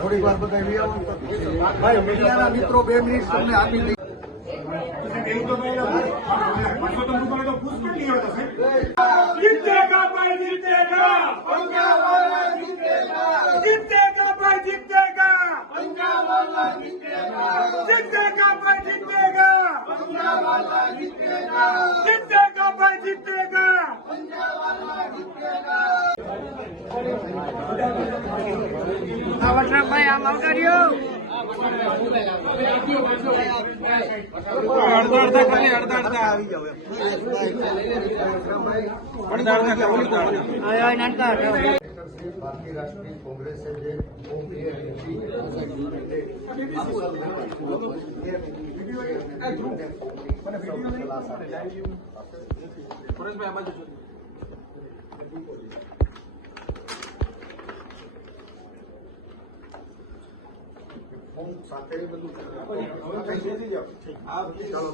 થોડી વાર બધા ભાઈ મીડિયાના મિત્રો 2 મિનિટ તમને આપી દઈ जीतेगा भाई जीतेगा जीतेगा भाई जीतेगा जीतेगा भाई जीतेगा जीतेगा भाई जीतेगा ભાઈ આમ આવકાર્યો અડધા ખાલી અડધા આવી જાવ ભારતીય રાષ્ટ્રીય કોંગ્રેસે જે સાથે બધું ચાલો